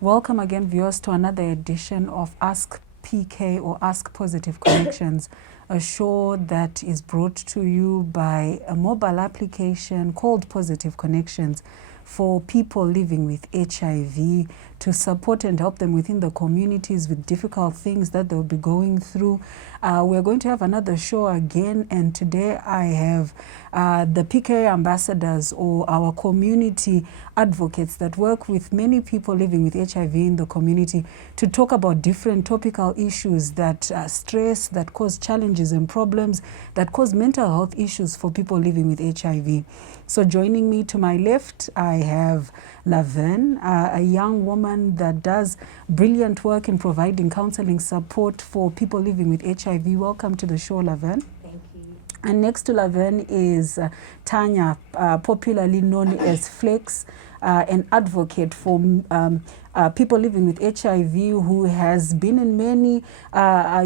Welcome again, viewers, to another edition of Ask PK or Ask Positive Connections, a show that is brought to you by a mobile application called Positive Connections for people living with HIV, to support and help them within the communities with difficult things that they'll be going through. We're going to have another show again, and today I have the PK ambassadors, or our community advocates that work with many people living with HIV in the community, to talk about different topical issues that stress, that cause challenges and problems, that cause mental health issues for people living with HIV. So joining me to my left, I have Laverne, a young woman that does brilliant work in providing counseling support for people living with HIV. Welcome to the show, Laverne. Thank you. And next to Laverne is Tanya, popularly known as Flex, an advocate for people living with HIV, who has been in many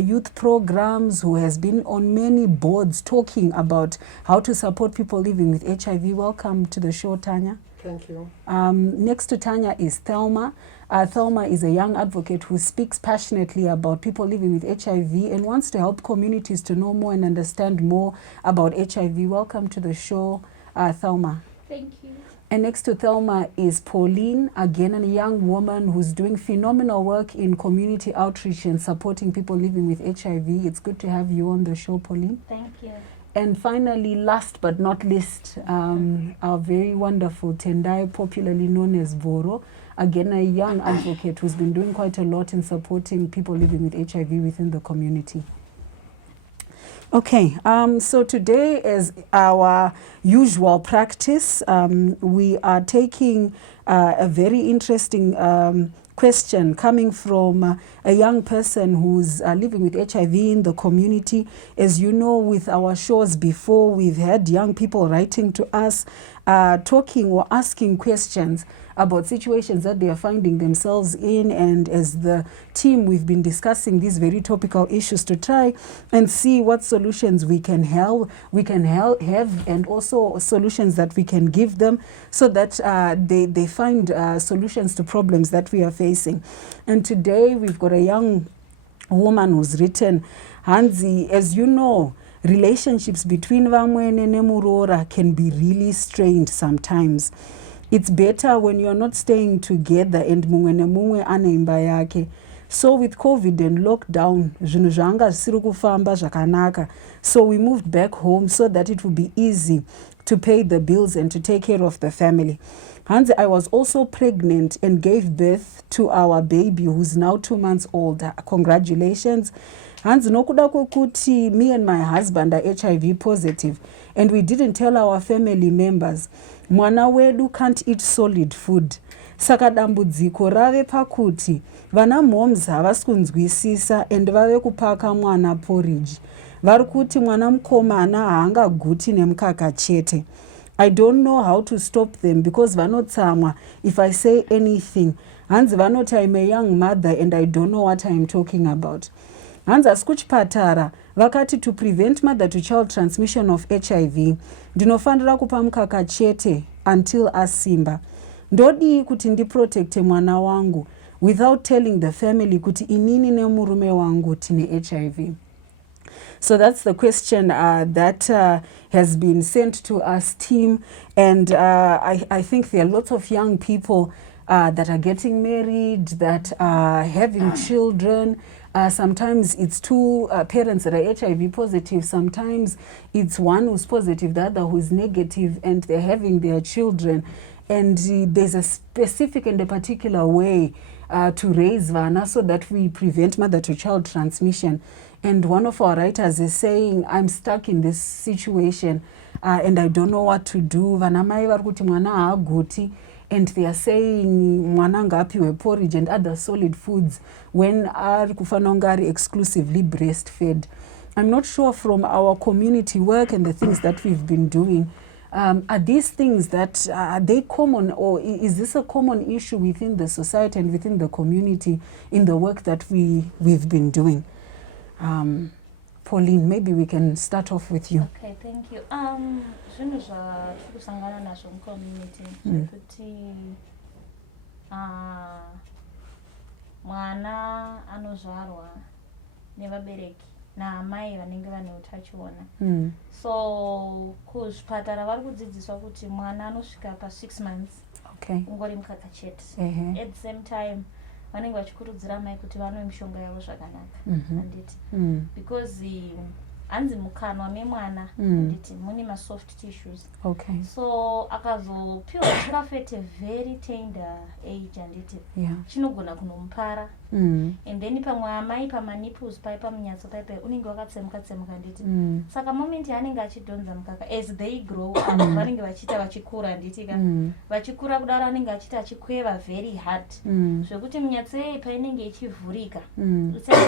youth programs, who has been on many boards talking about how to support people living with HIV. Welcome to the show, Tanya. Thank you. Next to Tanya is Thelma. Thelma is a young advocate who speaks passionately about people living with HIV and wants to help communities to know more and understand more about HIV. Welcome to the show, Thelma. Thank you. And next to Thelma is Pauline, again a young woman who's doing phenomenal work in community outreach and supporting people living with HIV. It's good to have you on the show, Pauline. Thank you. And finally, last but not least, our very wonderful Tendai, popularly known as Boro, again a young advocate who's been doing quite a lot in supporting people living with HIV within the community. Okay, so today, as our usual practice, we are taking a very interesting question coming from a young person who's living with HIV in the community. As you know, with our shows before, we've had young people writing to us, talking or asking questions about situations that they are finding themselves in, and as the team, we've been discussing these very topical issues to try and see what solutions we can have, and also solutions that we can give them, so that they find solutions to problems that we are facing. And today we've got a young woman who's written, Hanzi, as you know, relationships between vamwene nemurora can be really strained sometimes. It's better when you're not staying together and mumwe nemumwe ane imba yake. So with COVID and lockdown, zvinhu zvanga zvisiri kufamba zvakanaka. So we moved back home so that it would be easy to pay the bills and to take care of the family. Hanzi, I was also pregnant and gave birth to our baby, who's now 2 months old. Congratulations. Hanzi, nokuda kwokuti me and my husband are HIV positive, and we didn't tell our family members, mwana wedu can't eat solid food. Saka dambudziko rave pakuti vana moms havasi kunzwisisa and vave kupaka mwana porridge. Vari kuti mwana mukomana haangaguti nemukaka chete. I don't know how to stop them because vanotsamwa if I say anything. Hanzi vanoti I'm a young mother and I don't know what I'm talking about. Hanzi asi kuchipatara vakati to prevent mother to child transmission of HIV, ndinofanira kupa mukaka chete until asimba. Ndodi kuti ndiprotecte mwana wangu without telling the family kuti inini nemurume wangu tine HIV. So that's the question that has been sent to us, team. And I think there are lots of young people that are getting married, that are having children. Sometimes it's two parents that are HIV positive. Sometimes it's one who's positive, the other who's negative, and they're having their children. And there's a specific and a particular way to raise vana so that we prevent mother-to-child transmission. And one of our writers is saying, I'm stuck in this situation and I don't know what to do. Vana mai vari kuti mwana haaguti, and they are saying mwana ngaapiwe porridge and other solid foods when ari kufanira kunge ari exclusively breastfed. I'm not sure from our community work and the things that we've been doing, are these things that are they common, or is this a common issue within the society and within the community in the work that we've been doing? Pauline, maybe we can start off with you. Okay, thank you. Zvinhu zvakusangana nazvo mucommunity zvekuti mwana anozvarwa nevabereki naamai vanenge vane utachiona. So kuzvipatara vari kudzidziswa kuti mwana anosvika pa6 months ungori mukaka chete. At the same time vanenge vachikurudzira mai kuti vanwe mishonga yavo zvakanaka handiti because hanzi mukanwa memwana handiti mune masoft tissues. So akazopiwa chikafu at a very tender age handiti chinogona kunomupara and then pamwe amai pamanipples pai pamunyatso paipai unenge wakatsemuka handiti. Saka moment yaanenge achidhonza mukaka as they grow up vanenge vachiita vachikura handiti vachikura kudaro anenge achiita achikweva very hard zvekuti munyatso yei painenge ichivhurika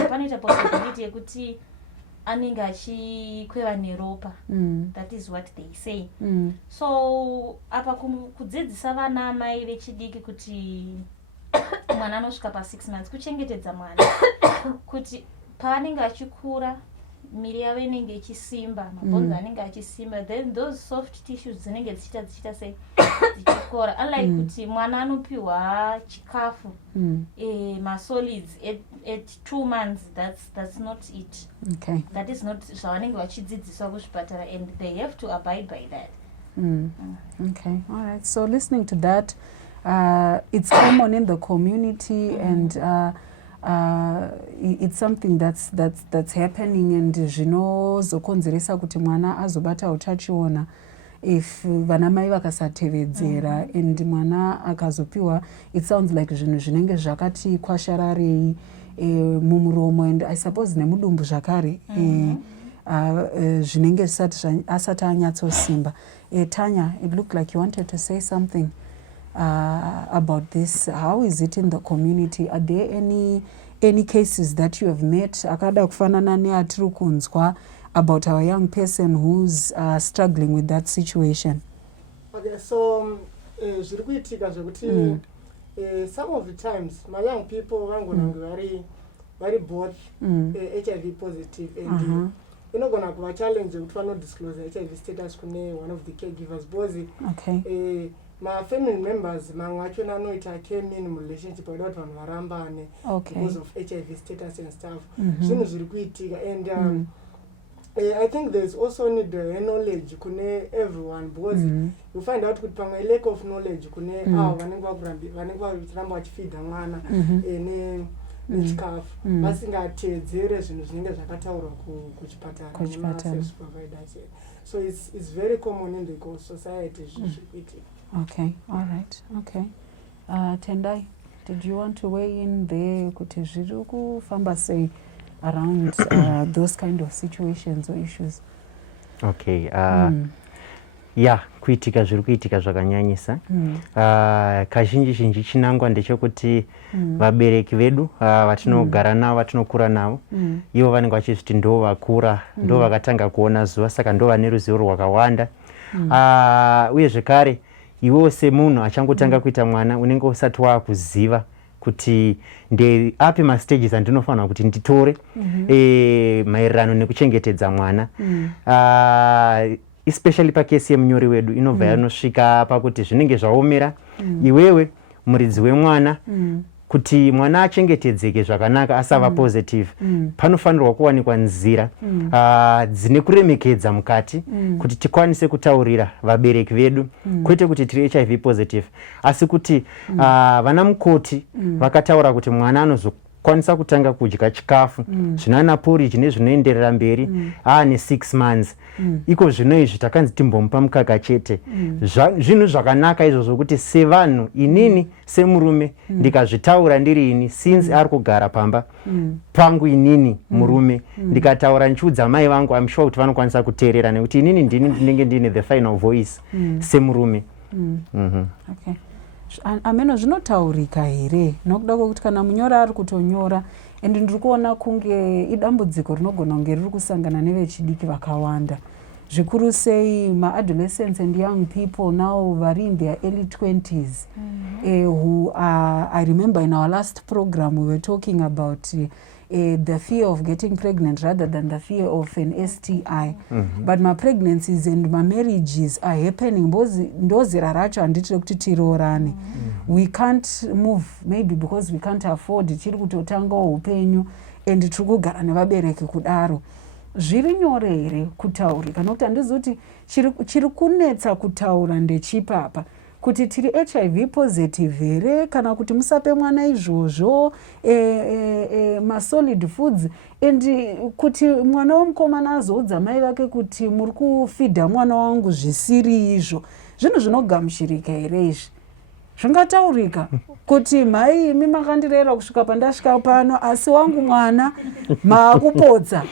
panoita possibility yekuti anenge achikweva neropa. That is what they say. So apa kudzidzisa vana mai vechidiki kuti mwana anosvika pa6 months kuchengetedza mwana kuti paanenge achikura miri yavo inenge ichisimba, mabhonzo anenge achisimba, then those soft tissues dzinenge dzichiita sei dzichikora. Unlike kuti mwana anopiwa chikafu masolids at 2 months, that's not it. That is not zvavanenge vachidzidziswa kuzvipatara and they have to abide by that. Okay, all right. So listening to that, it's common in the community and it's something that's happening and zvinozokonzeresa kuti mwana azobata utachiona if vanamai vakasatevedzera and mwana akazopiwa, it sounds like zvinhu zvinenge zvakati kwashararei mumuromo and I suppose nemudumbu zvakare zvinenge asati anyatsosimba. Tanya, it looked like you wanted to say something about this. How is it in the community? Are there any cases that you have met akada kufanana neatiri kunzwa about our young person who's struggling with that situation? Okay, so zviri kuitika zvekuti some of the times my young people vangonanga vari both HIV positive and inogona kuva challenge kuti vanodisclose HIV status kune one of the caregivers because ma-family members mamwe achona anoita came in murelationship vaida kuti vanhu varambane because of HIV status and stuff. Zvinhu zviri kuitika and I think there's also need knowledge kune everyone because you find out kuti pamwe lack of knowledge kune avo vanenge vachiramba vachifidha mwana nechikafu vasingatedzere zvinhu zvinenge zvakataurwa kuchipatara nema-service providers. So it's very common in the society. Okay, all right, okay. Tendai, did you want to weigh in there kuti zviri kufamba sei around those kind of situations or issues? Okay, kuitika zviri kuitika zvakanyanyisa. Kazhinji chinangwa ndechekuti vabereki vedu vatinogara navo vatinokura navo ivo vanenge vachizviti ndo vakura ndo vakatanga kuona zuva saka ndo vane ruzivo rwakawanda. Uye zvekare iwewo semunhu achangotanga kuita mwana unenge usati wakuziva kuti ndeapi mastages andinofanira kuti nditore maererano nekuchengetedza mwana. Especially pakesi yemunyori wedu inobva yanosvika pakuti zvinenge zvaomera iwewe muridzi wemwana kuti mwana achengetedzeke zvakanaka asava positive panofanirwa kuwanikwa nzira dzine kuremekedza mukati kuti tikwanise kutaurira vabereki vedu kwete kuti tiri HIV positive asi kuti vana mukoti vakataura kuti mwana anozokwanisa kutanga kudya chikafu zvinana porridge nezvinoenderera mberi aane 6 months iko zvino izvi takanzi timbomupa mukaka chete. Zvinhu zvakanaka izvozvo kuti sevanhu inini semurume ndikazvitaura ndiri ini since ari kugara pamba pangu inini murume ndikataura ndichiudza mai vangu I'm sure kuti vanokwanisa kuteerera nekuti inini ndinenge ndine the final voice semurume. Okay. Ameno zvinotaurika here nokuda kwokuti kana munyora ari kutonyora and ndiri kuona kunge idambudziko rinogona kunge riri kusangana nevechidiki vakawanda zvikuru sei ma-adolescents and young people now vari in their early 20s who are, I remember in our last program we were talking about the fear of getting pregnant rather than the fear of an STI. But my pregnancies and my marriages are happening ndozera racho handitire kuti tiroorane. We can't move maybe because we can't afford tiri kutotangawo upenyu and tiri kugara nevabereki kudaro. Zviri nyore here kutaurika nokuti handizoti chiri kunetsa kutaura ndechipapa kuti tiri HIV positive here kana kuti musape mwana izvozvo masolid foods and kuti mwana womukomana azoudza mai vake kuti muri kufidha mwana wangu zvisiri izvo. Zvinhu zvinogamuchirika here izvi? Zvingataurika kuti mai imi makandirera kusvika pandasvika pano asi wangu mwana maakupodza.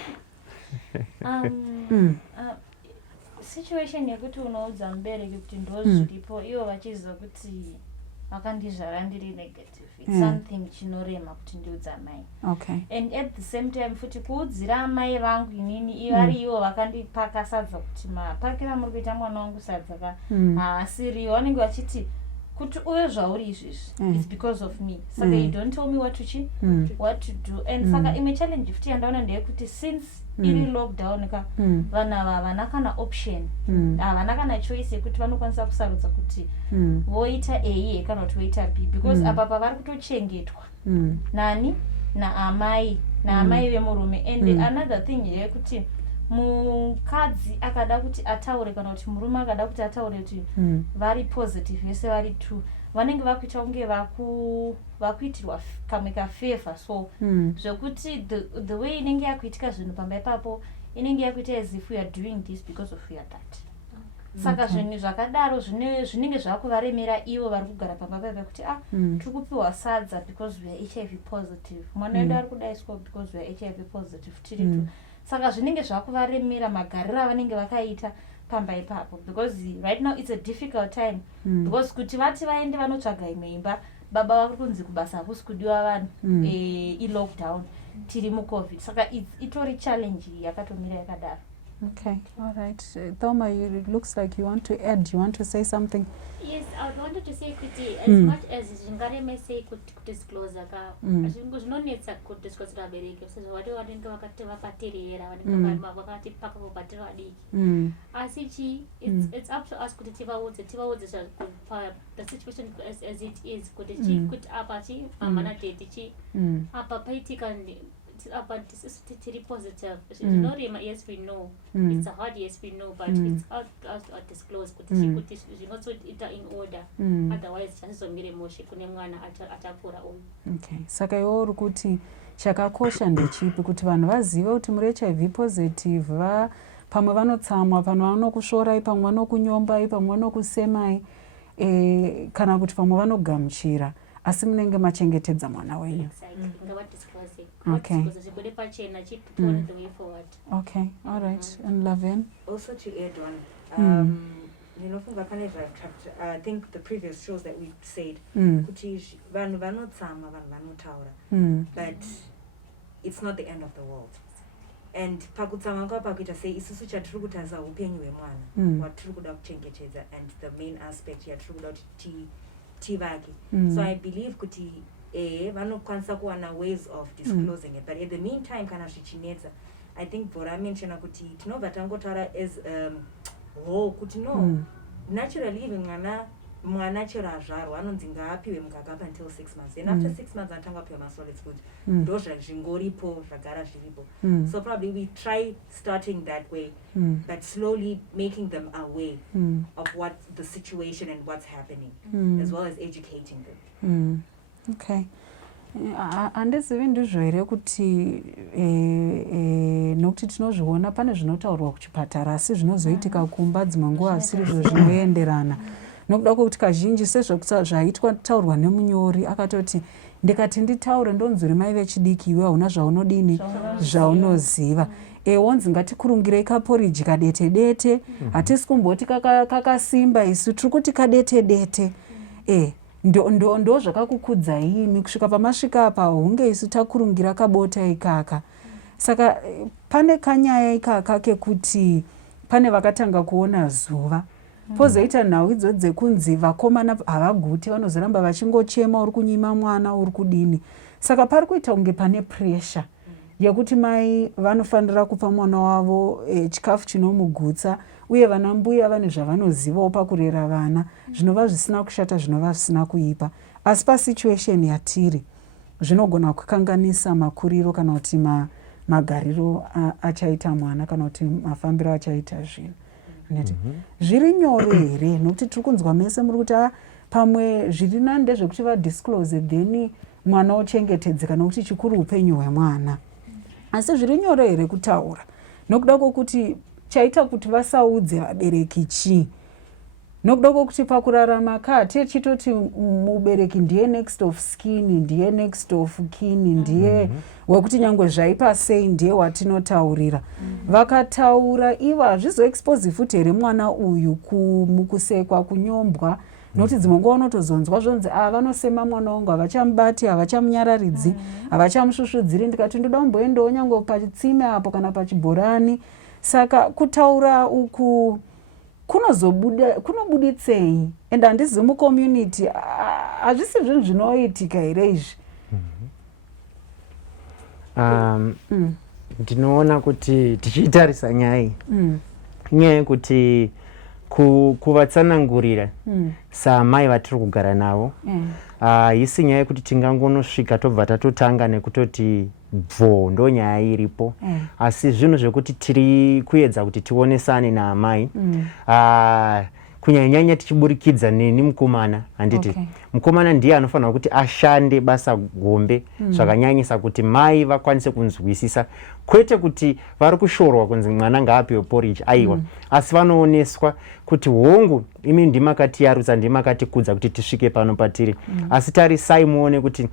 Situation yekuti unoudza mubereki kuti ndozviripo ivo vachiziva kuti vakandizvara ndiri negative, it's something chinorema kuti ndiudza mai. And at the same time futi kuudzira mai vangu inini vari ivo vakandipaka sadza kuti mapakira muri kuita mwana wangu sadza haasiriyo, vanenge vachiti kuti uve zvauri izvizvi it's because of me, saka you don't tell me what to do. And saka imwe challenge futi yandaona ndeyekuti since iri lockdown ka vana havana kana option, havana kana choice yekuti vanokwanisa kusarudza kuti voita A kana kuti voita B, because apa pavari kutochengetwa nani naamai vemurume. And another thing yekuti mukadzi akada kuti ataure kana kuti murume akada kuti ataure kuti vari positive vese vari two, vanenge vakuita kunge vakuitirwa kamwe kafavor. So zvekuti the way inenge yakuitika zvinhu pamba ipapo inenge yakuita as if we are doing this because of we are that. Saka zvinhu zvakadaro zvinenge zvakuvaremera ivo vari kugara pamba paipa kuti tiri kupiwa sadza because we are HIV positive, mwana wedu ari kudaiswa because we are HIV positive tiri tu. Saka zvinenge zvakuvaremera magariro avanenge vakaita pamba ipapo, because right now it's a difficult time because kuti vati vaende vanotsvaga imwe imba baba vari kunzi kubasa hakusi kudiwa vanhu i-lockdown tiri mucovid, saka itori challenge yakatomira yakadaro. Okay, all right. Thoma, it looks like you want to add, you want to say something? Yes, I wanted to say kuti as much as zvingareme sei kudisclose ka zvinonetsa kudisclose vabereki sezvo vati vanenge vakati vapaterera vanenge vakati paka kubatira vadiki asi it's up to us kuti tivaudze the situation as it is kuti apa chi mama tete apa paitika about this tiri positive. Yes, we know. It's a hard yes, we know, but it's out to us to disclose kuti zvinotso ita in order. Otherwise, chances of mire moshi kune mwana atapura uyu. Okay. Saka iwo uri kuti chakakosha ndechipi kuti vanhu vazive kuti muri HIV positive pamwe vanotsamwa, pamwe vanokushorai, pamwe vanokunyombai, pamwe vanokusemai, kana kuti pamwe vanogamuchira. Asi munenge machengetedza mwana wenyu. Okay. Okay, all right. And Lavin? Also to add on, I think the previous shows that we said, but it's not the end of the world. And say and the main aspect here so I believe kuti vanokwanisa kuwana ways of disclosing it, but at the meantime kana zvichinetsa I think Bora mentioned kuti tinobva tangotaura as whole kuti no naturally even mwana chero azvarwa anonzi ngaapiwe mukaka up until 6 months, and after 6 months anotanga apiwa masolid food ndo zvingoripo zvagara zviripo. So probably we try starting that way, but slowly making them aware of what the situation and what's happening, as well as educating them. Okay. Handizivi ndizvo here kuti nokuti tinozviona pane zvinotaurwa kuchipatara asi zvinozoitika kumba dzimwe nguva asiri zvo zvinoenderana. Nokuda kuti kazhinji sezvo zvaitwa taurwa nemunyori akatoti ndikati nditaure ndonzuri mai vechidiki iwe hauna zvaunodini zvaunoziva. Wonzi ngatikurungirei kaporiji kadete dete, hatisi kumboti kakasimba isu tiri kuti kadete dete. Ndo zvakakukudza imi kusvika pamasvika apa hunge isu takurungira kabota ikaka. Saka pane kanyaya ikaka kekuti pane vakatanga kuona zuva. Pozoita nhau idzo dzekunzi vakomana havaguti, vanozoramba vachingochema, uri kunyima mwana, uri kudini. Saka pari kuita kunge pane pressure yekuti mai vanofanira kupa mwana wavo chikafu chinomugutsa, uye vana mbuya vane zvavanozivawo pakurera vana, zvinova zvisina kushata, zvinova zvisina kuipa. Asi pasituation yatiri zvinogona kukanganisa makuriro kana kuti magariro achaita mwana kana kuti mafambiro achaita zvinhu. Zviri nyore here, nokuti tiri kunzwa mese muri kuti pamwe zviri nani ndezvekuti vadisclose then mwana ochengetedzeka nokuti chikuru upenyu hwemwana. Asi zviri nyore here kutaura nokuda kwokuti chaita kuti vasaudze vabereki chii? Nokuda kwokuti pakurarama tichitoti mubereki ndiye next of skin, ndiye next of kin, ndiye wekuti nyangwe zvaipa sei ndiye watinotaurira. Vakataura ivo hazvizoexpose futi here mwana uyu mukusekwa, kunyombwa, nokuti dzimwe nguva unotozonzwa zvonzi vanosema mwana wangu, havachamubati, havachamunyararidzi, havachamusvusvudziri. Ndikati ndoda kumboendawo nyangwe pachitsime apo kana pachibhorani. Saka kutaura uku kunobuditsei? And handizi mucommunity hazvisi zvinhu zvinoitika here izvi? Ndinoona kuti tichitarisa nyaya nyaya yekuti kuvatsanangurira samai vatiri kugara navo haisi nyaya yekuti tingangonosvika tobva tatotanga nekutoti bvo ndo nyaya iripo, asi zvinhu zvekuti tiri kuedza kuti tionesane naamai kunyanya tichiburikidza neni mukomana. Handiti mukomana ndiye anofanira kuti ashande basa gombe zvakanyanyisa kuti mai vakwanise kunzwisisa, kwete kuti vari kushorwa kunzi mwana ngaapiwe porridge, aiwa, asi vanooneswa kuti hongu imi ndimakatiyarutsa, ndimakatikudza kuti tisvike pano patiri, asi tarisai muone kuti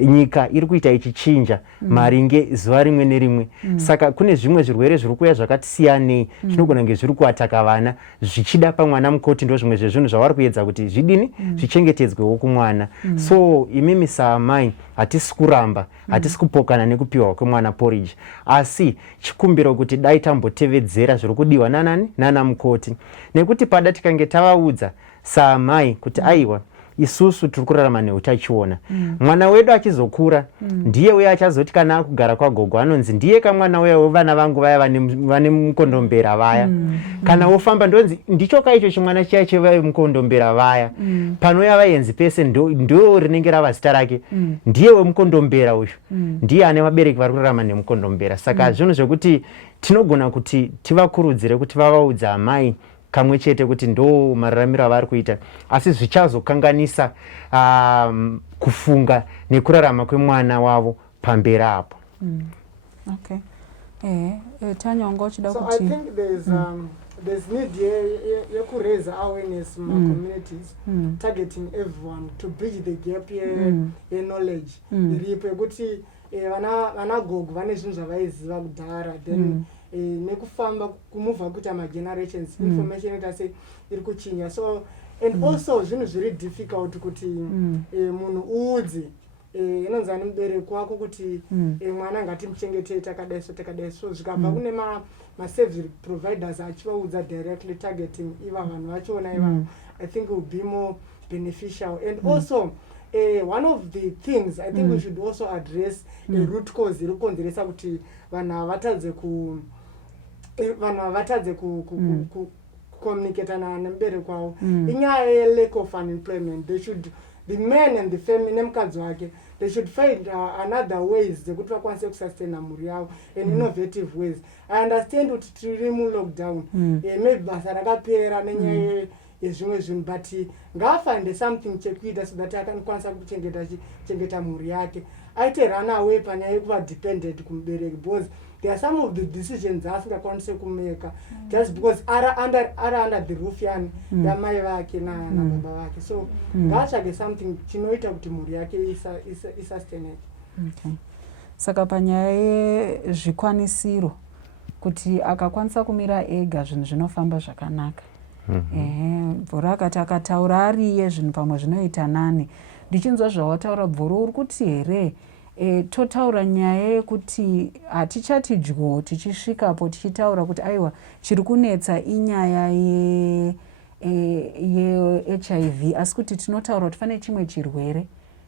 nyika iri kuita ichichinja maringe zuva rimwe nerimwe. Saka kune zvimwe zvirwere zviri kuuya zvakati siyanei, zvinogona kunge zviri kuataka vana zvichida pamwana mukoti. Ndo zvimwe zvezvinhu zvavari kuedza kuti zvidini zvichengetedzwewo kumwana. So imimi saamai hatisi kuramba, hatisi kupokana nekupiwa kwemwana porridge, asi chikumbiro kuti dai tambotevedzera zviri kudiwa nanani nana mukoti, nekuti pada tikange tavaudza saamai kuti aiwa isusu turi kurarama neutachiona, mwana wedu achizokura ndiye uye achazoti kana akugara kwagogo anonzi ndiye kamwana uye wevana vangu vaya vane mukondombera vaya, kana wofamba ndonzi ndicho kaicho chimwana chiya chevai mukondombera vaya, panouya vaenzi pese ndo rinenge rava zita rake, ndiye wemukondombera uyu, ndiye ane vabereki vari kurarama nemukondombera. Saka zvinhu zvekuti tinogona kuti tivakurudzire kuti vavaudza amai kamwe chete kuti ndo mararamiro avari kuita, asi zvichazokanganisa kufunga nekurarama kwemwana wavo pamberi apo. Okay. Tanyongo uchida kuti. So I think there's need yekuraise awareness in communities, targeting everyone to bridge the gap knowledge iripo yekuti vana gogo vane zvinhu zvavaiziva kudhara, then nekufamba kumuvha kuita magenerations information itase iri kuchinya. So and also zvinhu zviri difficult kuti munhu uudze inonzi ani mubereki wako kuti mwana ngatimuchengetei takadai so zvikabva kune ma-service providers achivaudza directly targeting iva vanhu vachiona ivavo, I think it will be more beneficial. And also one of the things I think we should also address root cause iri kukonzeresa kuti vanhu havatadze kucommunicate nemubereki wavo inyaya ye-lack of unemployment. They should, the men and the family nemukadzi wake, they should find another ways dzekuti vakwanise kusustaina mhuri yavo and innovative ways. I understand kuti tiri mu-lockdown, maybe basa rakapera nenyaya yezvimwe zvinhu, but ngaafinde something chekuita so that akwanisa kuchengeta mhuri yake, aite run away panyaya yekuva dependent kumubereki, because there are some of the decisions asingakwanise kumeka just because are under the roof yamai vake nababa vake. So ngaatsvage something chinoita kuti mhuri yake isustaineke. Okay. Saka panyaya yezvikwanisiro kuti akakwanisa kumira ega zvinhu zvinofamba zvakanaka. Bvora akati akataura ariye zvinhu pamwe zvinoita nani. Ndichinzwa zvawataura Bvoro uri kuti here totaura nyaya yekuti hatichati dyo tichisvikapo tichitaura kuti aiwa chiri kunetsa inyaya ye-HIV, asi kuti tinotaura kuti pane chimwe chirwere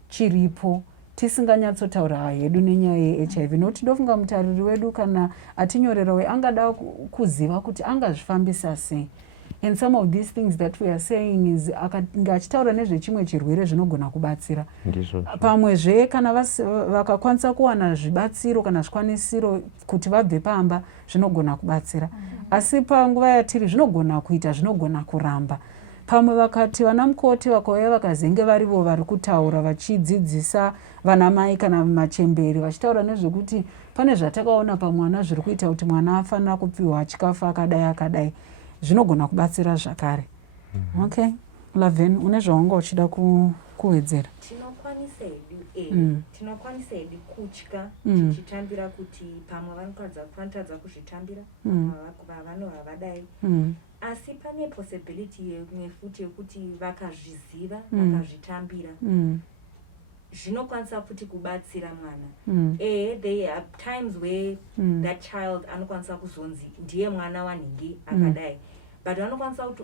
chiripo tisinganyatsotaura hedu nenyaya ye-HIV. Nokuti ndofunga mutariri wedu kana atinyorerawe angada kuziva kuti angazvifambisa sei. And some of these things that we are saying is akanga achitaura nezvechimwe chirwere zvinogona kubatsira. Pamwezve kana vakakwanisa kuwana zvibatsiro kana zvikwanisiro kuti vabve pamba zvinogona kubatsira. Asi panguva yatiri zvinogona kuita, zvinogona kuramba. Pamwe vakati vana mukoti vakauya vakazenge varivo vari kutaura vachidzidzisa vana mai kana machemberi vachitaura nezvekuti pane zvatakaona pamwana zviri kuita kuti mwana afanira kupiwa chikafu akadai zvinogona kubatsira zvakare. Okay, Laven, une zvawanga uchida kuwedzera? Tinokwanisa hedu kutya tichitambira kuti pamwe vanotadza kuzvitambira vanhu havadai, asi pane possibility yemwe futi yekuti vakazviziva vakazvitambira zvinokwanisa futi kubatsira mwana. There are times where that child anokwanisa kuzonzi ndiye mwana wanhingi akadai, but vanokwanisa kuti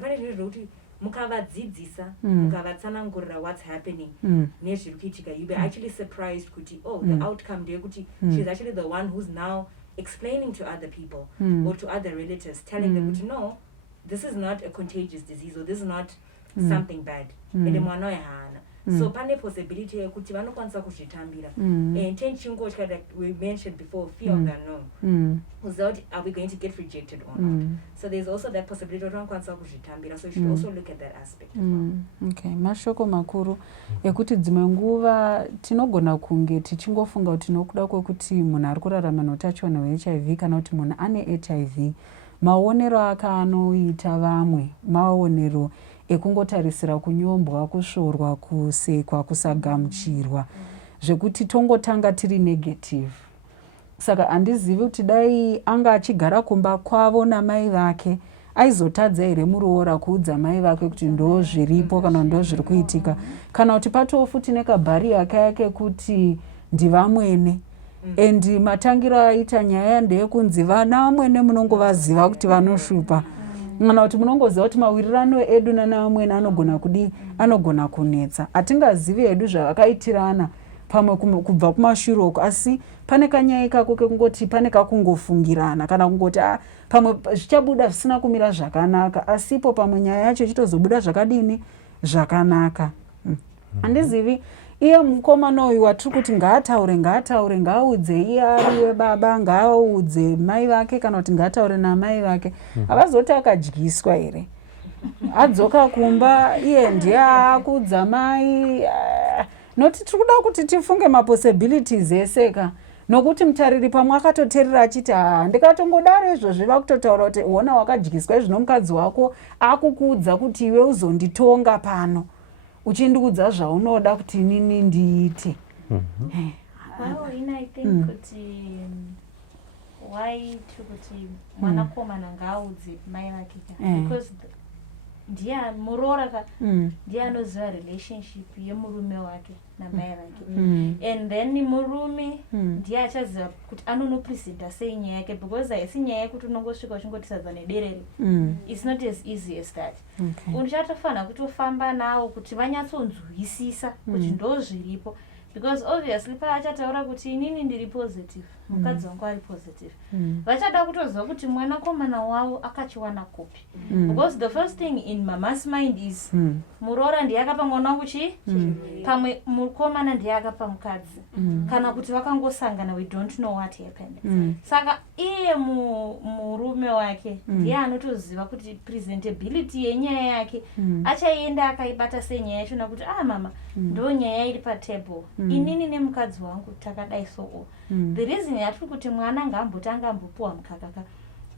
pane zvinhu zvekuti mukavadzidzisa mukavatsanangurira what's happening nezviri kuitika, you'll be actually surprised kuti the outcome ndeyekuti she's actually the one who's now explaining to other people or to other relatives, telling them kuti no, this is not a contagious disease or this is not something bad, ende mwana wehana. So pane possibility yekuti vanokwanisa kuzvitambira. And tenchingotka, like we mentioned before, fear of the unknown. Without, are we going to get rejected or not? So there's also that possibility of vanokwanisa kuzvitambira. So you should also look at that aspect as well. Okay, mashoko makuru ekuti dzimwe nguva tinogona kunge tichingofunga kuti nokuda kwekuti munhu ari kurarama noutachiona hwe-HIV kana kuti munhu ane HIV, maonero ake anoita vamwe maonero ekungotarisira kunyombwa, kusvorwa, kusekwa, kusagamuchirwa, zvekuti tongotanga tiri negative. Saka handizivi kuti dai anga achigara kumba kwavo namai vake aizotadza here muroora kuudza mai vake kuti ndo zviripo kana ndo zviri kuitika, kana kuti patoo futi nekabhari yake kuti ndivamwene. And matangiro aita nyaya ndeyekunzi vana vamwene munongovaziva kuti vanoshupa, kana kuti munongoziva kuti mawirirano edu nanamwene anogona kudi, anogona kunetsa. Hatingazivi hedu zvavakaitirana pamwe kubva kumashuroko, asi pane kanyaya kako kekungoti pane kakungofungirana kana kungoti pamwe zvichabuda zvisina kumira zvakanaka, asipo pamwe nyaya yacho chitozobuda zvakadini zvakanaka. Handizivi iye mukomana uyu watiri kuti ngaataure ngaaudze iye ari webaba, ngaaudze mai vake kana kuti ngaataure namai vake, havazoti akadyiswa here, adzoka kumba iye ndiye akuudza mai. Noti tiri kuda kuti tifunge mapossibilities eseka, nokuti mutariri pamwe akatoteerera achiti ndikatongodaro izvozvi vakutotaura kuti ona wakadyiswa izvino mukadzi wako akukuudza kuti iwe uzonditonga pano uchindiudza zvaunoda kuti nini ndiite. I think kuti why kuti mwanakomana ngaaudze mai vake, because ndiye muroora ndiye anoziva relationship yemurume wake namai vake, and then murume ndiye achaziva kuti anonopresenta sei nyaya yake, because haisi nyaya yekuti unongosvika uchingotisadza nederere. It's not as easy as that. Uchatofanira kutofamba navo kuti vanyatsonzwisisa kuti ndo zviripo, because obviously paachataura kuti inini ndiri positive, mukadzi wangu ari positive, vachada kutoziva kuti mwanakomana wavo akachiwana kopi, because the first thing in mama's mind is muroora ndiye akapa mwana wangu pamwe mukomana ndiye akapa mukadzi, kana kuti vakangosangana, we don't know what happened. Saka iye murume wake ndiye anotoziva kuti presentability yenyaya yake achaenda akaibata senyaya yacho, nakuti mama ndo nyaya iri patable, inini nemukadzi wangu takadai so. The reason yatiri kuti mwana ngaambotanga ambopuwa mukakaka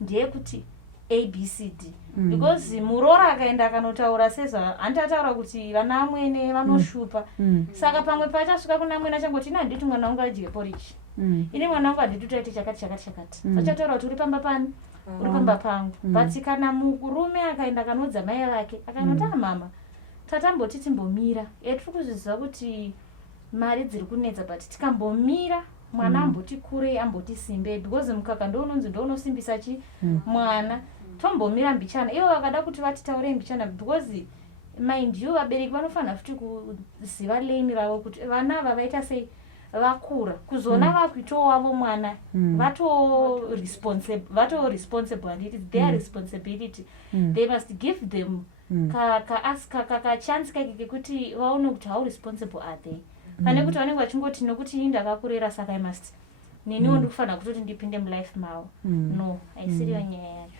ndiye kuti ABCD, because muroora akaenda akanotaura sezva handataura kuti vana amwene vanoshupa. Saka pamwe pachasvika kuna amwene achangoti ina handiti mwana wangu adye porridge, ine mwana wangu handiti utaite chakati. Vachataura kuti uri pamba pani, uri pamba pangu. But kana murume akaenda akanodza mai vake akanoti mama tatamboti timbomira, tiri kuzviziva kuti mari dziri kunetsa but tikambomira mwana amboti kurei amboti simbei because mukaka ndounonzi ndounosimbisa mwana tombomira mbichana ivo vakada kuti vatitaurei mbichana because mind you vabereki vanofanira futi kuziva leni ravo kuti vana ava vaita sei vakura kuzona vakuitowo wavo mwana vato responsible and it is their responsibility they must give them kachance kake kekuti vaone kuti how responsible are they pane kuti vanenge vachingoti nokuti ndakakurera saka I must neniwo ndikufanira kutoti ndipinde mulife mavo no haisiriyo nyaya yacho.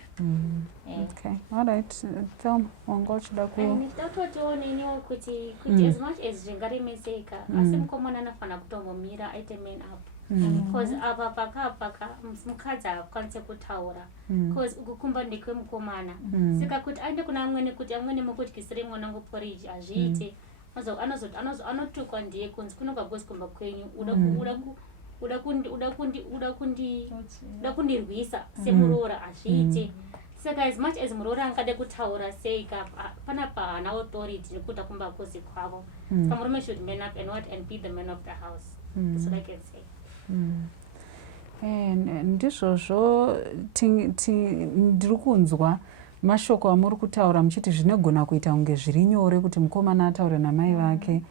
Okay, all right. Tell wanga uchida ku ndatotioneniwo kuti as much as zvingaremeseka asi mukomana anofanira kutombomira aite man up because apa paka mukadzi akwanise kutaura because kukumba ndekwemukomana saka kuti aende kuna amweni kuti amweni mukutyisire mwanangu porridge hazviite anotukwa ndiye kunzi kunoka gosi kumba kwenyu uda kundirwisa semuroora hazviite saka as much as muroora angade kutaura seika panapa haana authority nekuda kumba gosi kwavo saka murume should man up and be the man of the house. That's what I can say. Ndizvozvo ndiri kunzwa mashoko amuri kutaura muchiti zvinogona kuita kunge zviri nyore kuti mukomana ataure namai vake,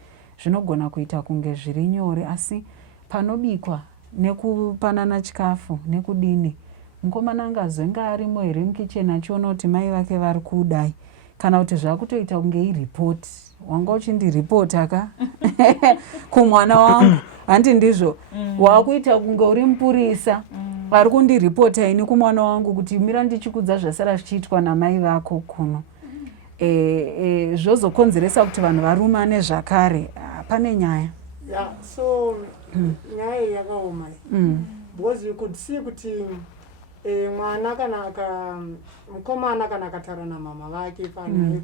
zvinogona kuita kunge zviri nyore, asi panobikwa nekupanana chikafu nekudini mukomana angazonge arimo here mukicheni achiona kuti mai vake vari kudai kana kuti zvakutoita kunge iripoti wanga uchindiripota ka kumwana wangu handi ndizvo wakuita kunge uri mupurisa vari kundiripota ini kumwana wangu kuti mira ndichikudza zvasara zvichiitwa namai vako kuno. Zvozokonzeresa kuti vanhu varumane zvakare pane nyaya. Yeah, so nyaya yakaoma because you could see kuti mwana kana mukomana kana akataura namama vake panyaya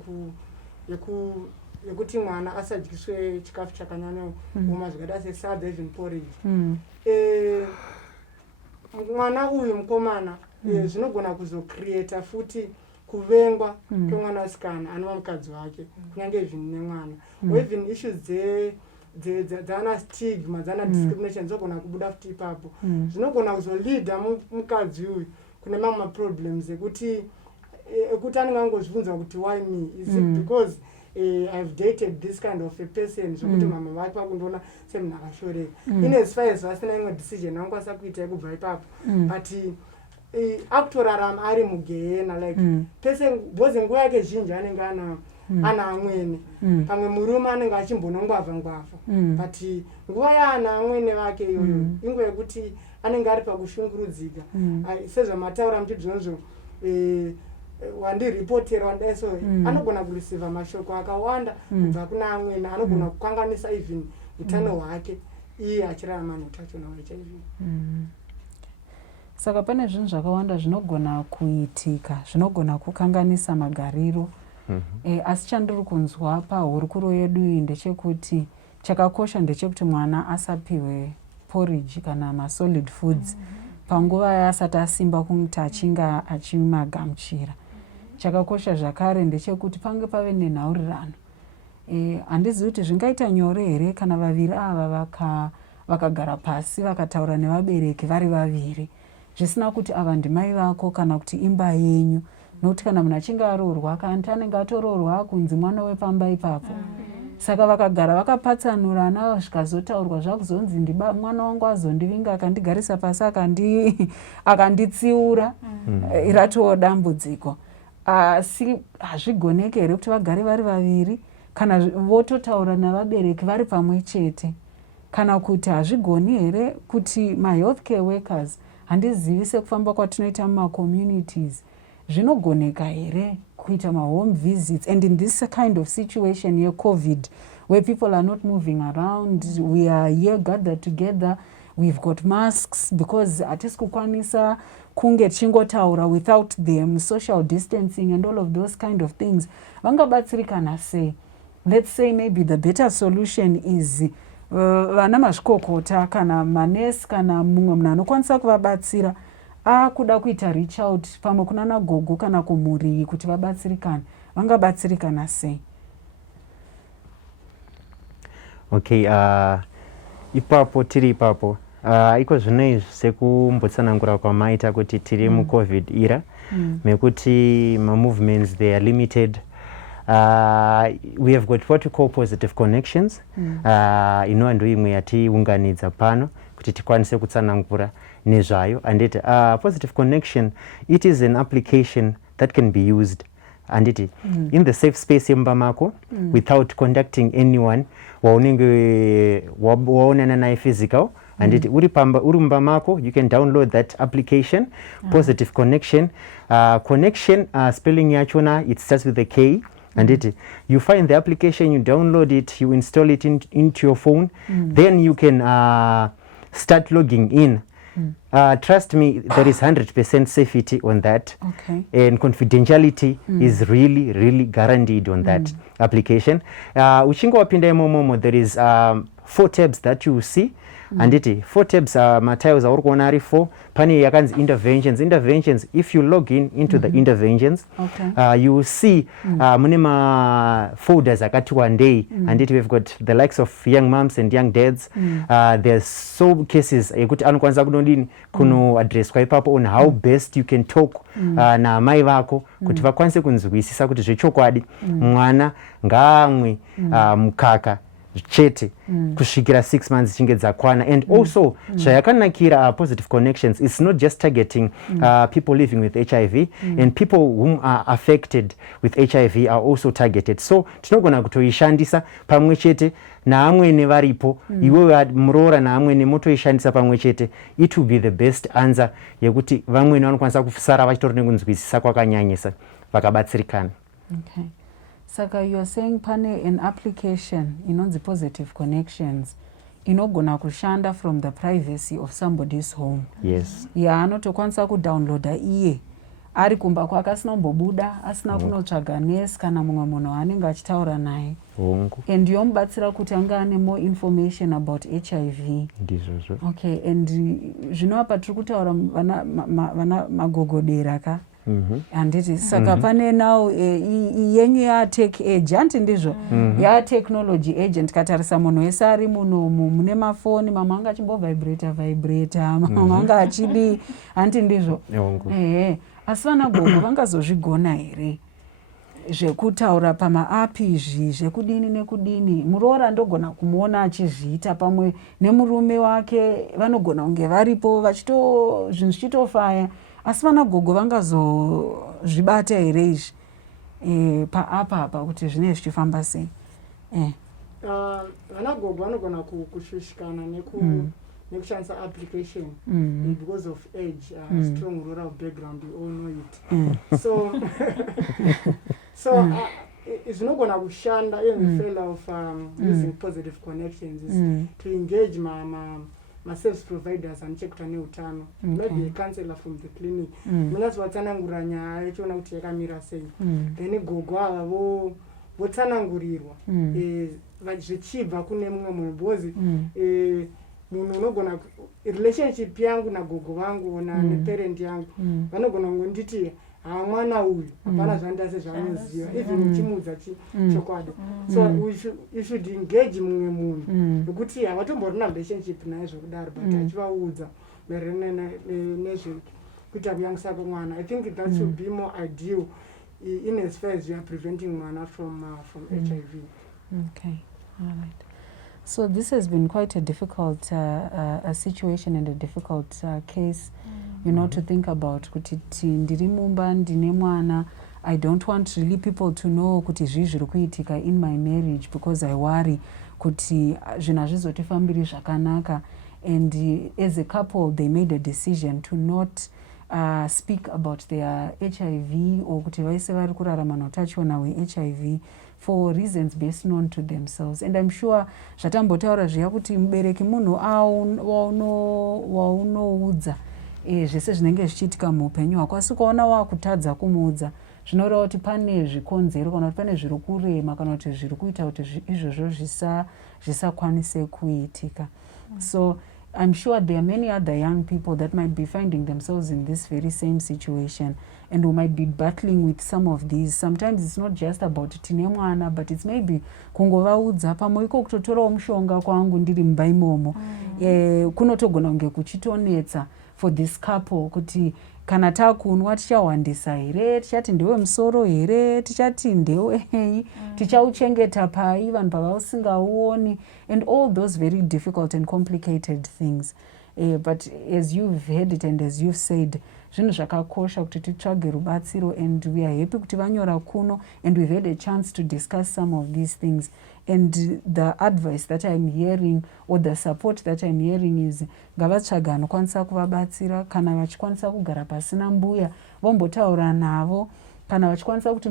yekuti mwana asadyiswe chikafu chakanyanya uma zvakada sesadza even porridge, mwana uyu mukomana zvinogona kuzocreata futi kuvengwa kwemwana wasikana anova mukadzi wake kunyange zvine mwana or even issues dzana stigma dzana discrimination dzogona kubuda futi ipapo zvinogona kuzolida mukadzi uyu kune mamwe problems ekuti anenge angozvibvunza kuti why me, is it because I've dated this kind of a person zvokuti mama vake vakundoona semunhu akashoreka in as far as vasina imwe decision angakwanisa kuita yekubva ipapo but akutorarama ari mugehena like person bhoze nguva yake zhinji anenge ana amwene pamwe murume anenge achimbonongwavha ngwavha but nguva yaana amwene vake iyoyo inguva yekuti anenge ari pakushungurudzika sezvamataura muchibvonzvo wandiripotera wandaiso anogona kurisivha mashoko akawanda kubva kuna amwene anogona kukanganisa even utano hwake iye achirarama neutachiona hweHIV. Saka pane zvinhu zvakawanda zvinogona kuitika zvinogona kukanganisa magariro. Asi chandiri kunzwa pahurukuro yedu iyi ndechekuti chakakosha ndechekuti mwana asapiwe porridge kana masolid foods panguva yaasati asimba kumuti achinga achimagamuchira. Chakakosha zvakare ndechekuti pange pave nenhaurirano. Handizivi kuti zvingaita nyore here kana vaviri ava vakagara pasi vakataura nevabereki vari vaviri zvisina kuti ava ndimai vako kana kuti imba yenyu, nokuti kana munhu achinge aroorwa kanti anenge atoroorwa kunzi mwana wepamba ipapo. Saka vakagara vakapatsanurana zvikazotaurwa zvakuzonzi mwana wangu azondivinga akandigarisa pasi akanditsiura ratoo dambudziko. Asi hazvigoneke here kuti vagare vari vaviri kana vototaura navabereki vari pamwe chete, kana kuti hazvigoni here kuti mahealthcare workers, handizivi sekufamba kwatinoita mumacommunities, zvinogoneka here kuita mahome visits, and in this kind of situation yeCovid where people are not moving around, we are here gathered together, we've got masks because hatisi kukwanisa kunge tichingotaura without them, social distancing and all of those kind of things. Vangabatsirikana sei? Let's say maybe the better solution is vana mazvikokota kana manesi kana mumwe munhu anokwanisa kuvabatsira akuda kuita reach out pamwe kunana gogo kana kumhuri kuti vabatsirikane. Vangabatsirikana sei? Okay, ipapo tiri ipapo iko zvinei sekumbotsanangura kwamaita kuti tiri mucovid era mekuti movements they are limited. We have got what we call positive connections inova ndo imwe yatiunganidza pano kuti tikwanise kutsanangura nezvayo. And it positive connection, it is an application that can be used and it in the safe space yemba mako without contacting anyone waunenge waonana naye physical. And it urumba mako, you can download that application, positive connection. Connection spelling yachona, it starts with a K. And you find the application, you download it, you install it into your phone, then you can start logging in. Trust me, there is 100% safety on that. And confidentiality is really, really guaranteed on that application. Uchingo wapinda momo, there is 4 tabs that you see. And 4 tabs matiles are ordinary for pani yakan's interventions. If you log into the interventions, you will see munema folders akati one day. And we've got the likes of young moms and young dads. There's so cases ekuti anokwanisa kunodini kuno address kwa ipapo on how best you can talk na mai vako kuti vakwanise kunzwisisa kuti zvechokwadi mwana ngaamwe mukaka chete kusvikira 6 months chinge dzakwana. And also zvayakanakira positive connections, it's not just targeting people living with HIV, and people whom are affected with HIV are also targeted. So tinogona kutoishandisa pamwe chete naamwene varipo iwe muroora naamwene motoishandisa pamwe chete. It will be the best answer yekuti vamwene vanokwanisa kusara vachitori nekunzwisisa kwakanyanyisa vakabatsirikana. Saka you are saying pane an application inonzi positive connections inogona kushanda from the privacy of somebody's home. Yes. Anotokwanisa kudownloada iye ari kumba kwake asina kumbobuda, asina kunotsvaga nesi kana mumwe munhu anenge achitaura naye. And yomubatsira kuti anga ane more information about HIV. Ndizvozvo. Okay, and zvinova patiri kutaura vana magogodera ka. Handiti saka pane now yenyu yatech agent ndizvo technology agent. Katarisa munhu wese ari muno mune mafoni, mama anga achimbovibrata mama anga achidi handiti ndizvo. Asi vana gogo vangazozvigona here zvekutaura pamaapi izvi zvekudini nekudini? Muroora ndogona kumuona achizviita pamwe nemurume wake, vanogona kunge varipo zvinhu zvichitofaya. Asi vana gogo vangazozvibata here izvi paapa kuti zvinenge zvichifamba sei? Vana gogo vanogona kushushikana nekushandisa application because of age, strong rural background, we all know it. So zvinogona kushanda. Even the failure of using positive connections is to engage service providers anochekuta neutano, maybe a counselor from the clinic, munyatsvatsanangura nyaya yachiona kuti yakamira sei, then gogo ava votsanangurirwa zvichibva kune mumwe munhu, because munhu unogona relationship yangu nagogo vangu neparent yangu vanogona kungonditi mwana uyu hapana zvandase zvanoziva, even uchimuudza chokwadi. So you should engage mumwe munhu nokuti havatomborina relationship naye zvokudaro, but achivaudza maererano nezvekuita kuyangisa kwemwana. I think that should be more ideal in as far as you are preventing mwana from HIV. Okay, all right. So this has been quite a difficult a situation and a difficult case, you know, to think about. Kuti ndiri mumba ndine mwana, I don't want really people to know kuti zviri kuitika in my marriage, because I worry kuti zvinhu hazvizotifambiri zvakanaka. And as a couple, they made a decision to not speak about their HIV, or kuti vaise vari kurarama noutachiona hwe-HIV for reasons best known to themselves. And I'm sure zvatambotaura zviya kuti mubereki munhu waunoudza zvese zvinenge zvichiitika muupenyu hwako, asi ukaona wakutadza kumuudza, zvinoreva kuti pane zvikonzero kana kuti pane zviri kurema kana kuti zviri kuita kuti izvozvo zvisakwanise kuitika. So I'm sure there are many other young people that might be finding themselves in this very same situation and who might be battling with some of these. Sometimes it's not just about tine mwana, but it's maybe kungovaudza pamwe iko kutotorawo mushonga kwangu ndiri mumba imomo. Kunotogona kunge kuchitonetsa for this couple kuti kana takunwa tichawandisa here, tichati ndewe musoro here, tichati ndewe hei, tichauchengeta pai vanhu pavausingaoni, and all those very difficult and complicated things. But as you've heard it and as you've said, zvinhu zvakakosha kuti titsvage rubatsiro, and we are happy kuti vanyora kuno and we've had a chance to discuss some of these things. And the advice that I'm hearing, or the support that I'm hearing, is ngavatsvaga anokwanisa kuvabatsira. Kana vachikwanisa kugara pasina mbuya vombotaura navo, kana vachikwanisa kuti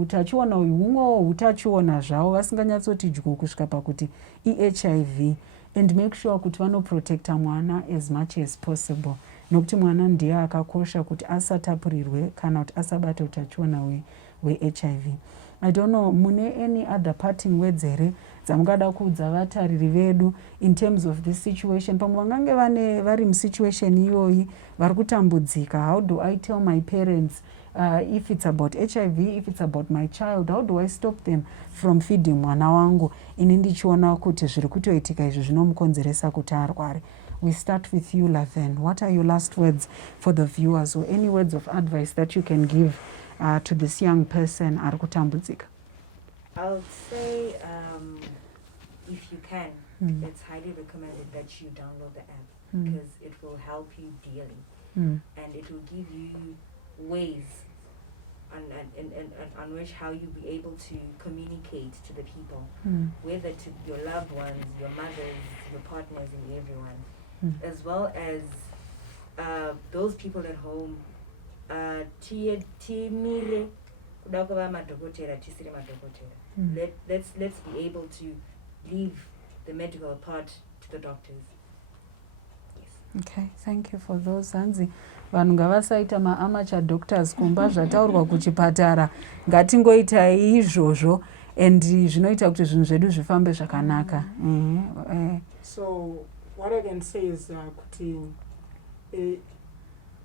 utachiona uyu humwewo utachiona zvavo vasinganyatsoti dyo kusvika pakuti HIV, and make sure kuti vanoprotecta mwana as much as possible, nokuti mwana ndiye akakosha kuti asatapurirwe kana kuti asabata utachiona hwe-HIV. I don't know, mune any other parting words here dzamungada kuudza vatariri vedu in terms of this situation? Pamwe vangange vari musituation iyoyi vari kutambudzika. How do I tell my parents if it's about HIV, if it's about my child, how do I stop them from feeding mwana wangu ini ndichiona kuti zviri kutoitika izvi zvinomukonzeresa kuti arware? We start with you, Laven. What are your last words for the viewers, or any words of advice that you can give to this young person ari kutambudzika? I would say if you can, it's highly recommended that you download the app because it will help you dearly and it will give you ways on which how you'll be able to communicate to the people, whether to your loved ones, your mothers, your partners, and everyone, as well as those people at home. Let's be able to leave the medical part to the doctors. Yes. Okay, thank you for those. Hanzi vanhu ngavasaita amateur doctors kumba zvataurwa kuchipatara, ngatingoitai izvozvo and zvinoita kuti zvinhu zvedu zvifambe zvakanaka. So what I can say is kuti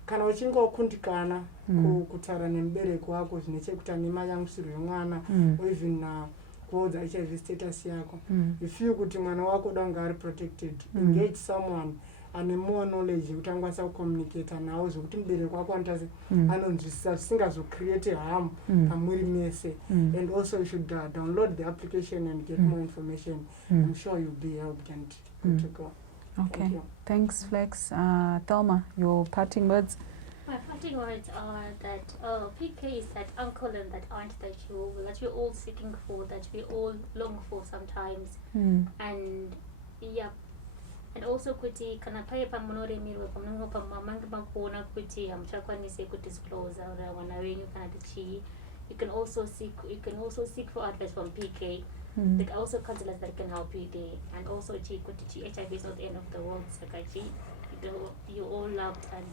kana uchinge wakundikana kutaura nemubereki wako zvine chekuita nemayamwisirwo emwana, or even kuudza HIV status yako, you feel kuti mwana wako uda kunge ari protected, engage someone ane more knowledge yekuti angakwanisa kucommunicata nawo zvokuti mubereki wako anonzwisisa zvisingazocreate harm pamwiri mese. And also you should download the application and get more information. I'm sure you'll be helped and good to go. Okay, thanks Flex. Thelma, your parting words? My parting words are that PK is that uncle and that aunt that we're all seeking for, that we all long for sometimes. And yeah, and also kuti kana paye pamunoremerwa pamunenge pamamange makuona kuti hamuchakwanise kudisclose mwana wenyu kana tichii, you can also seek for advice from PK. There are also counselors that can help you there, and also HIV is not the end of the world. Sakachi, you all loved, and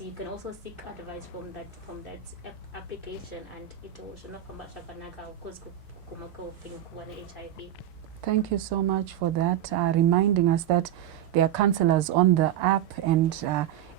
you can also seek advice from that application, and it will show not come back of course HIV. Thank you so much for that, reminding us that there are counselors on the app, and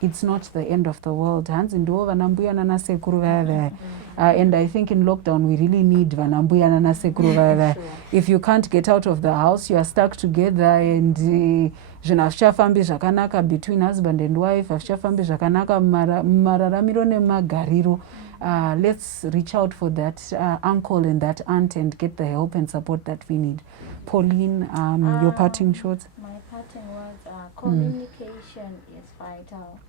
it's not the end of the world. Hands in door, vanambuya nana sekuru vaya. And I think in lockdown we really need vanambuya nana sekuru vaya. If you can't get out of the house, you are stuck together, and zvinhu hazvichafambi zvakanaka between husband and wife, hazvichafambi zvakanaka mumararamiro nemagariro. Let's reach out for that uncle and that aunt and get the help and support that we need. Pauline, your parting shots? My parting words are communication is vital.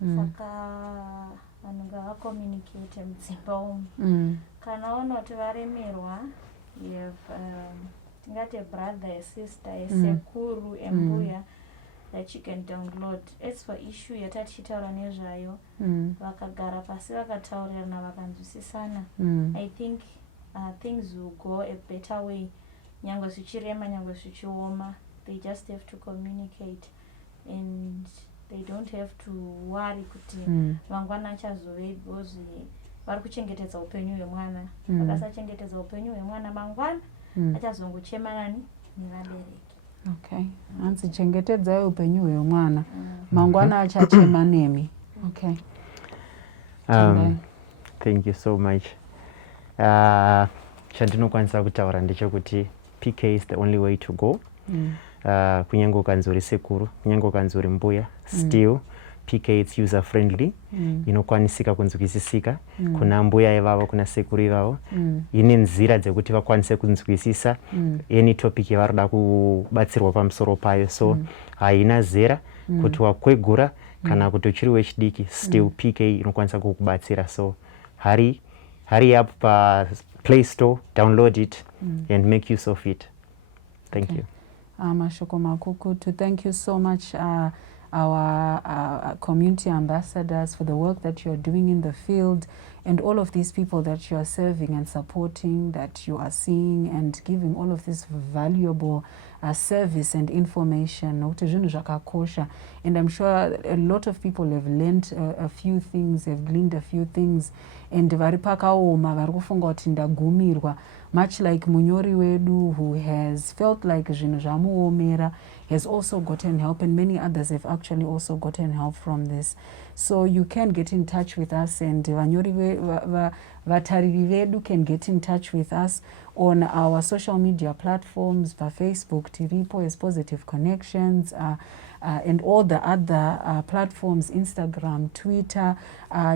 Saka vanhu ngavacommunicate mudzimba umu. Kana ona kuti varemerwa, you have tingati brother, a sister, a sekuru, embuya that you can download. As for issue yatatichitaura nezvayo, vakagara pasi vakataurirana vakanzwisisana, I think things will go a better way. Nyangwe zvichirema, nyangwe zvichioma, they just have to communicate, and they don't have to worry kuti mangwana achazovei, because vari kuchengetedza upenyu hwemwana. Vakasachengetedza upenyu hwemwana, mangwana achazongochema nani nevabereki. Okay. Anzi chengetedza upenyu hwemwana. Mangwana achachema nemi. Okay. Thank you so much. Chandinokwanisa kutaura ndechekuti PK is the only way to go. Kunyange ukanzi uri sekuru, kunyange ukanzi uri mbuya, still PK it's user friendly. Inokwanisika kunzwisisika. Kuna mbuya ivavo, kuna sekuru ivavo. Ine nzira dzekuti vakwanise kunzwisisa any topic yavarida kubatsirwa pamusoro payo. So haina zera kuti wakwegura kana kuti uchiri wechidiki, still PK inokwanisa kukubatsira. So hurry up pa Play Store, download it and make use of it. Thank you. Mashoko makuku, to thank you so much, our community ambassadors, for the work that you are doing in the field, and all of these people that you are serving and supporting, that you are seeing and giving all of this valuable service and information. And I'm sure a lot of people have learned a few things, have gleaned a few things, and much like Munyori Wedu, who has felt like Zvinhu has also gotten help, and many others have actually also gotten help from this. So you can get in touch with us, and Vatariri Vedu can get in touch with us on our social media platforms, Facebook, Tiripo as Positive Connections, and all the other platforms, Instagram, Twitter.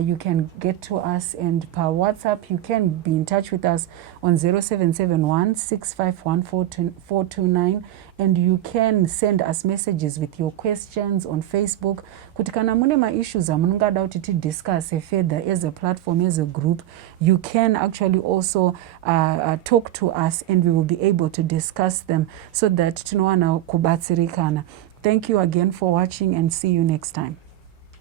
You can get to us, and per WhatsApp you can be in touch with us on 0771 651 429, and you can send us messages with your questions on Facebook. Kuti kana mune ma issues amunongada kuti tidiscuss further as a platform, as a group, you can actually also talk to us, and we will be able to discuss them so that tinowana kubatsirikana. Thank you again for watching, and see you next time.